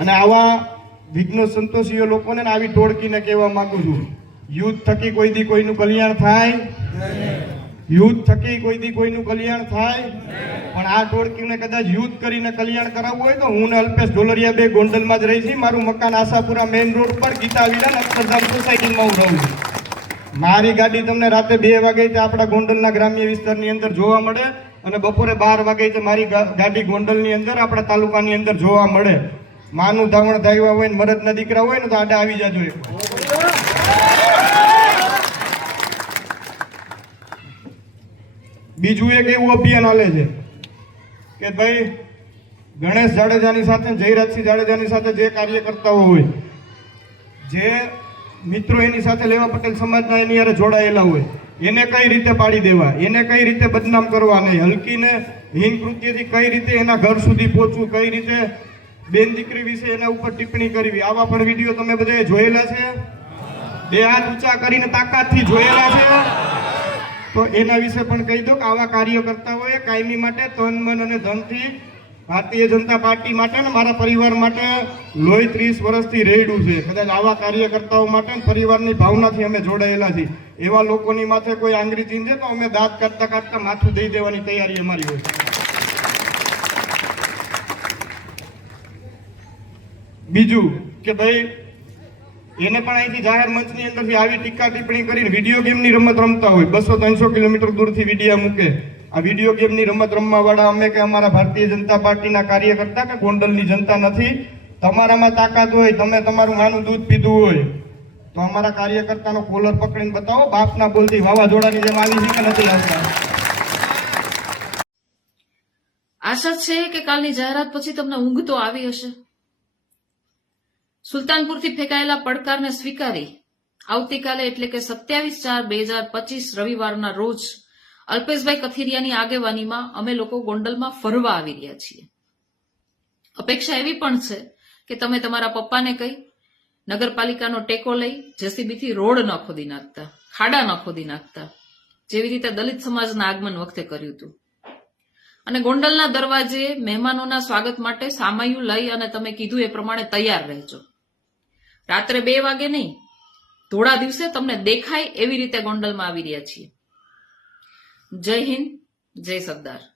અને આવા વિઘ્ન સંતોષીઓ લોકોને આવી ટોળકીને કહેવા માંગુ છું. યુદ્ધ થકી કોઈ દી કોઈનું કલ્યાણ થાય? યુદ્ધ થકી કોઈ દી કોઈનું કલ્યાણ થાય? પણ આ ટોળકીને કદાચ યુદ્ધ કરીને કલ્યાણ કરાવવું હોય તો હું અલ્પેશ ઢોલરિયા બે ગોંડલમાં જ રહી છી મારું મકાન આશાપુરા મેઇન રોડ પર, ગીતા વિરાન અક્ષરધામ સોસાયટીમાં હું રહું છું. મારી ગાડી તમને રાતે બે વાગે આપણા ગોંડલના ગ્રામ્ય વિસ્તારની અંદર જોવા મળે અને બપોરે બાર વાગે મારી ગાડી ગોંડલની અંદર આપણા તાલુકાની અંદર જોવા મળે. માનું ધાવણ ધાવ્યા હોય ને મરદના દીકરા હોય ને તો આડા આવી જાજો. બીજું એક એવું અભિયાન હાલે છે કે ભાઈ ગણેશ જાડેજાની સાથે જયરાજસિંહ જાડેજાની સાથે જે કાર્યકર્તાઓ હોય, જે મિત્રો એની સાથે લેવા પટેલ સમાજના એની યારે જોડાયેલા હોય, એને કઈ રીતે પાડી દેવા? એને કઈ રીતે બદનામ કરવા? નહીં હલકીને હિન કૃત્યથી કઈ રીતે એના ઘર સુધી પહોંચવું? કઈ રીતે બેન દીકરી વિશે એના ઉપર ટિપ્પણી કરવી. આવા પણ વીડિયો તમે બધા જોયેલા છે? બે હાથ ઊંચા કરીને તાકાતથી જોયેલા છે? તો એના વિશે પણ કહી દો કે આવા કાર્યકર્તાઓએ કાયમી માટે તન, મન અને ધનથી ભારતીય જનતા પાર્ટી માટે ને મારા પરિવાર માટે લોહી ત્રીસ વર્ષથી રેડું છે. કદાચ આવા કાર્યકર્તાઓ માટે પરિવારની ભાવનાથી અમે જોડાયેલા છીએ. એવા લોકોની માથે કોઈ આંગળી ચીંજે તો અમે દાંત કાઢતા કાઢતા માથું દઈ દેવાની તૈયારી અમારી હોય. બીજું કે ભાઈ, એને પણ અહીંથી જાહેર મંચની અંદરથી આવી ટીકા ટિપ્પણી કરીને વીડિયો ગેમની રમત રમતા હોય. બસો ત્રણસો કિલોમીટર દૂરથી વિડીયા મૂકે. આ વીડિયો ગેમની રમત રમવા વાળા અમે કે અમારા ભારતીય જનતા પાર્ટીના કાર્યકર્તા કે ગોંડલની જનતા નથી. તમારામાં તાકાત હોય, તમે તમારું માનું દૂધ પીધું હોય, તો અમારા કાર્યકર્તાનો કોલર પકડીને બતાવો. બાપના બોલથી વાવાઝોડાની જેમ આવી છે કે નથી આવતા? આશા છે કે કાલની જાહેરાત પછી તમને ઊંઘ તો આવી હશે. સુલતાનપુરથી ફેંકાયેલા પડકારને સ્વીકારી આવતીકાલે એટલે કે સત્યાવીસ ચાર બે હજાર પચીસ રવિવારના રોજ અલ્પેશભાઈ કથિરિયાની આગેવાનીમાં અમે લોકો ગોંડલમાં ફરવા આવી રહ્યા છીએ. અપેક્ષા એવી પણ છે કે તમે તમારા પપ્પાને કહી નગરપાલિકાનો ટેકો લઈ જેસીબીથી રોડ ન ખોદી નાખતા, ખાડા ન ખોદી નાખતા, જેવી રીતે દલિત સમાજના આગમન વખતે કર્યું હતું. અને ગોંડલના દરવાજે મહેમાનોના સ્વાગત માટે સામાયું લઈ અને તમે કીધું એ પ્રમાણે તૈયાર રહેજો. રાત્રે બે વાગે નહીં. ધોળા દિવસે તમને દેખાય એવી રીતે ગોંડલમાં આવી રહ્યા છીએ. જય હિન્દ, જય સરદાર.